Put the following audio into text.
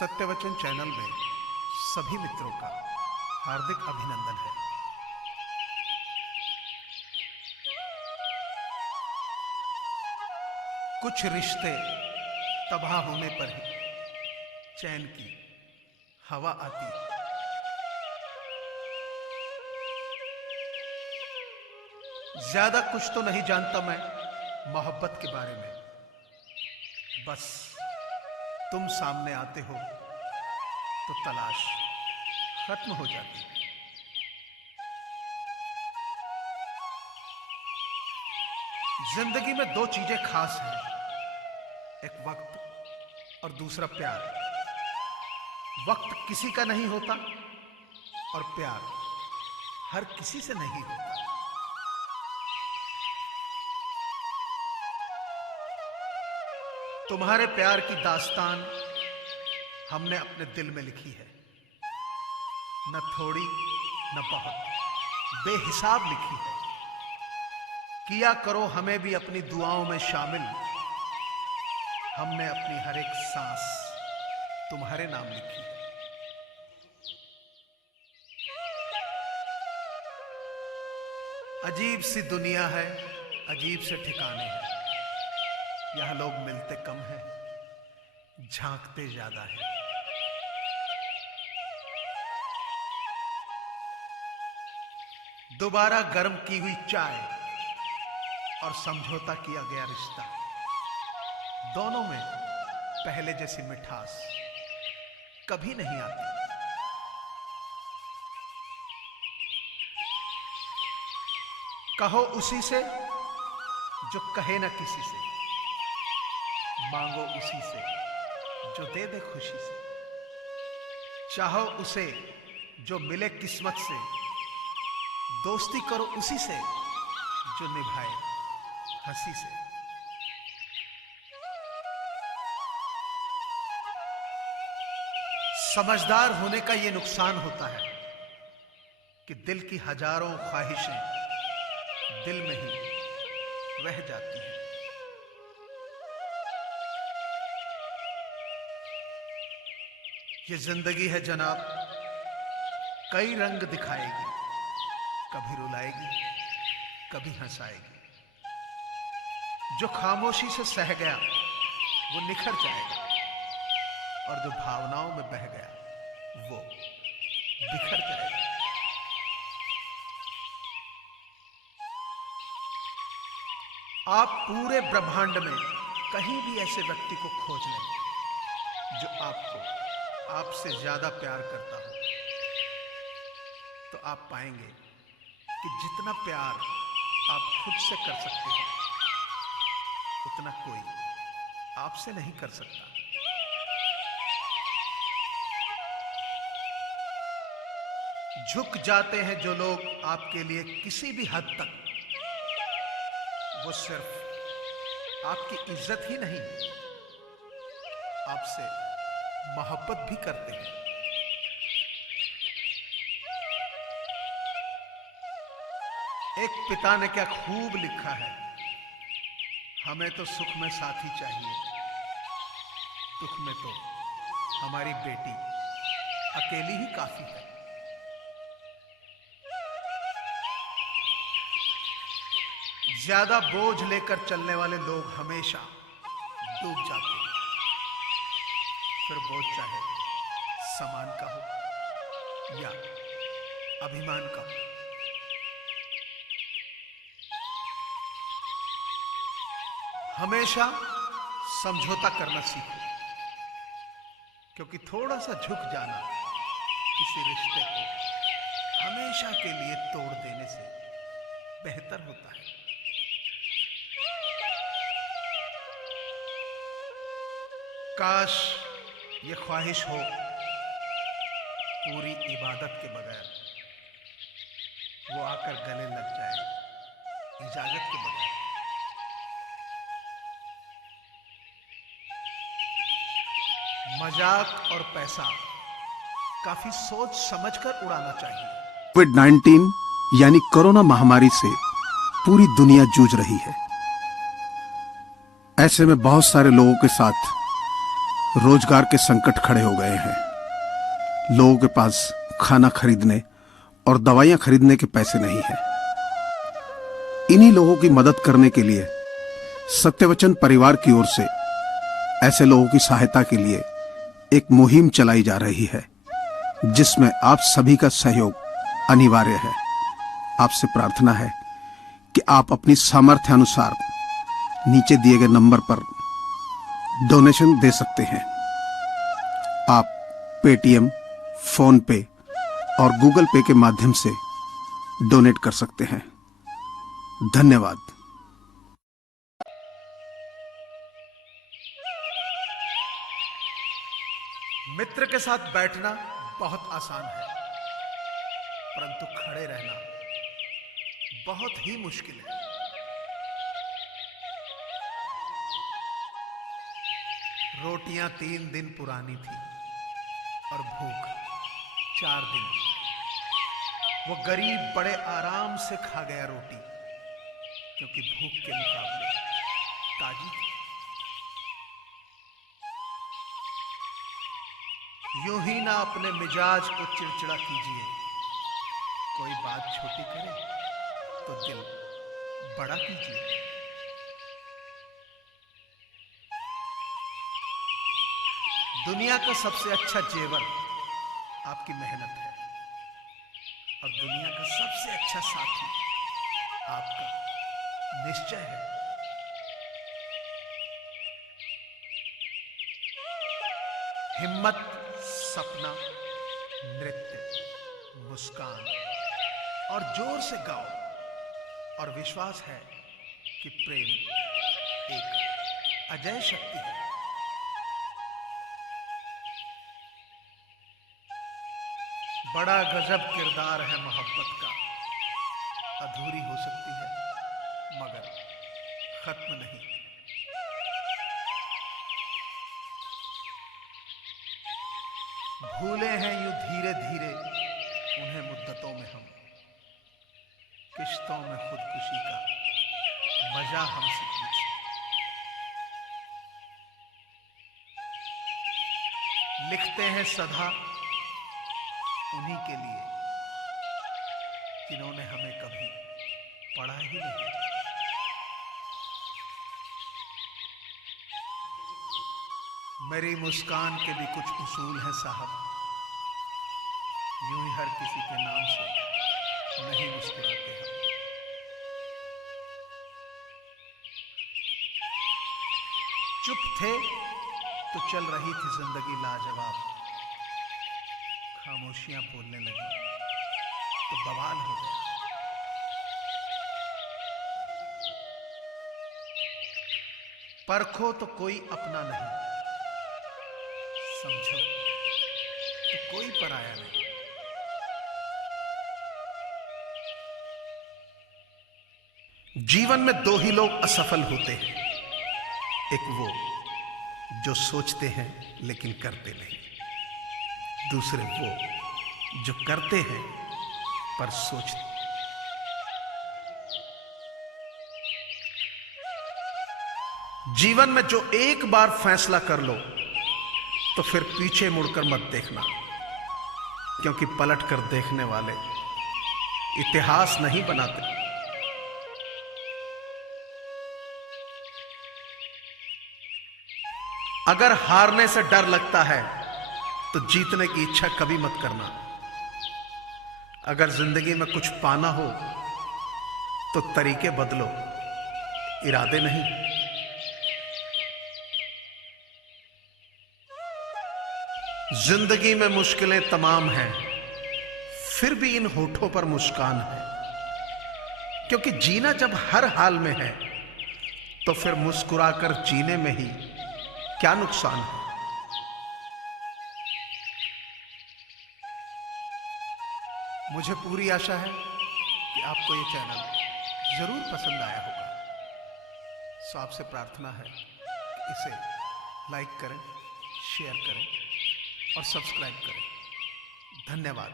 सत्यवचन channel में सभी मित्रों का हार्दिक अभिनंदन है। कुछ रिश्ते तबाह होने पर ही चैन की हवा आती है। ज्यादा कुछ तो नहीं जानता मैं मोहब्बत के बारे में, बस तुम सामने आते हो तो तलाश खत्म हो जाती है। जिंदगी में दो चीजें खास हैं, एक वक्त और दूसरा प्यार। वक्त किसी का नहीं होता और प्यार हर किसी से नहीं होता। तुम्हारे प्यार की दास्तान हमने अपने दिल में लिखी है, न थोड़ी न बहुत, बेहिसाब लिखी है। किया करो हमें भी अपनी दुआओं में शामिल, हमने अपनी हर एक सांस तुम्हारे नाम लिखी है। अजीब सी दुनिया है, अजीब से ठिकाने हैं। यह लोग मिलते कम हैं, झांकते ज्यादा हैं। दोबारा गर्म की हुई चाय और समझौता किया गया रिश्ता, दोनों में पहले जैसी मिठास कभी नहीं आती। कहो उसी से जो कहे ना किसी से, मांगो उसी से जो दे दे खुशी से। चाहो उसे जो मिले किस्मत से, दोस्ती करो उसी से जो निभाए हंसी से। समझदार होने का यह नुकसान होता है कि दिल की हजारों ख्वाहिशें दिल में ही रह जाती हैं। ये जिंदगी है जनाब, कई रंग दिखाएगी, कभी रुलाएगी, कभी हंसाएगी। जो खामोशी से सह गया वो निखर जाएगा, और जो भावनाओं में बह गया वो बिखर जाएगा। आप पूरे ब्रह्मांड में कहीं भी ऐसे व्यक्ति को खोज लें जो आपसे ज्यादा प्यार करता हो, तो आप पाएंगे कि जितना प्यार आप खुद से कर सकते हो उतना कोई आपसे नहीं कर सकता। झुक जाते हैं जो लोग आपके लिए किसी भी हद तक, वो सिर्फ आपकी इज्जत ही नहीं, आपसे मोहब्बत भी करते हैं। एक पिता ने क्या खूब लिखा है, हमें तो सुख में साथी चाहिए, दुख में तो हमारी बेटी अकेली ही काफी है। ज्यादा बोझ लेकर चलने वाले लोग हमेशा डूब जाते हैं, फिर बोझ चाहे सामान का हो या अभिमान का हो। हमेशा समझौता करना सीखो, क्योंकि थोड़ा सा झुक जाना किसी रिश्ते को हमेशा के लिए तोड़ देने से बेहतर होता है। काश ये ख्वाहिश हो पूरी इबादत के बगैर वो आकर गले लग जाए इजाजत के बगैर। मजाक और पैसा काफी सोच समझकर उड़ाना चाहिए। कोविड-19 यानी कोरोना महामारी से पूरी दुनिया जूझ रही है। ऐसे में बहुत सारे लोगों के साथ रोजगार के संकट खड़े हो गए हैं। लोगों के पास खाना खरीदने और दवाइयां खरीदने के पैसे नहीं हैं। इन्हीं लोगों की मदद करने के लिए सत्यवचन परिवार की ओर से ऐसे लोगों की सहायता के लिए एक मुहिम चलाई जा रही है, जिसमें आप सभी का सहयोग अनिवार्य है। आपसे प्रार्थना है कि आप अपनी सामर्थ्य अनुसार नीचे दिए गए नंबर पर डोनेशन दे सकते हैं। आप पेटीएम, फोन पे और गूगल पे के माध्यम से डोनेट कर सकते हैं। धन्यवाद। मित्र के साथ बैठना बहुत आसान है, परंतु खड़े रहना बहुत ही मुश्किल है। रोटियां 3 दिन पुरानी थी और भूख 4 दिन। वो गरीब बड़े आराम से खा गया रोटी, क्योंकि भूख के मुकाबले ताजी थी। यूं ही ना अपने मिजाज को चिड़चिड़ा कीजिए। कोई बात छोटी करे तो दिल बड़ा कीजिए। दुनिया का सबसे अच्छा जेवर आपकी मेहनत है, और दुनिया का सबसे अच्छा साथी आपका निश्चय है। हिम्मत, सपना, नृत्य, मुस्कान और जोर से गाओ, और विश्वास है कि प्रेम एक अजय शक्ति है। बड़ा गजब किरदार है मोहब्बत का। अधूरी हो सकती है मगर खत्म नहीं। भूले हैं यूं धीरे धीरे उन्हें मुद्दतों में हम। किश्तों में खुदकुशी का मजा हमसे पूछे। लिखते हैं सदा उन्हीं के लिए जिन्होंने हमें कभी पढ़ा ही नहीं। मेरी मुस्कान के भी कुछ उसूल हैं साहब। यूं ही हर किसी के नाम से नहीं मुस्कुराते हम। चुप थे तो चल रही थी जिंदगी लाजवाब। खामोशियां बोलने लगी तो बवाल हो गया। परखो तो कोई अपना नहीं, समझो तो कोई पराया नहीं। जीवन में 2 ही लोग असफल होते हैं। एक वो जो सोचते हैं लेकिन करते नहीं। दूसरे वो जो करते हैं पर सोचते। जीवन में जो एक बार फैसला कर लो तो फिर पीछे मुड़कर मत देखना, क्योंकि पलट कर देखने वाले इतिहास नहीं बनाते। अगर हारने से डर लगता है तो जीतने की इच्छा कभी मत करना। अगर जिंदगी में कुछ पाना हो तो तरीके बदलो, इरादे नहीं। जिंदगी में मुश्किलें तमाम हैं, फिर भी इन होठों पर मुस्कान है। क्योंकि जीना जब हर हाल में है तो फिर मुस्कुराकर जीने में ही क्या नुकसान है। मुझे पूरी आशा है कि आपको ये चैनल जरूर पसंद आया होगा। सो आपसे प्रार्थना है कि इसे लाइक करें, शेयर करें और सब्सक्राइब करें। धन्यवाद।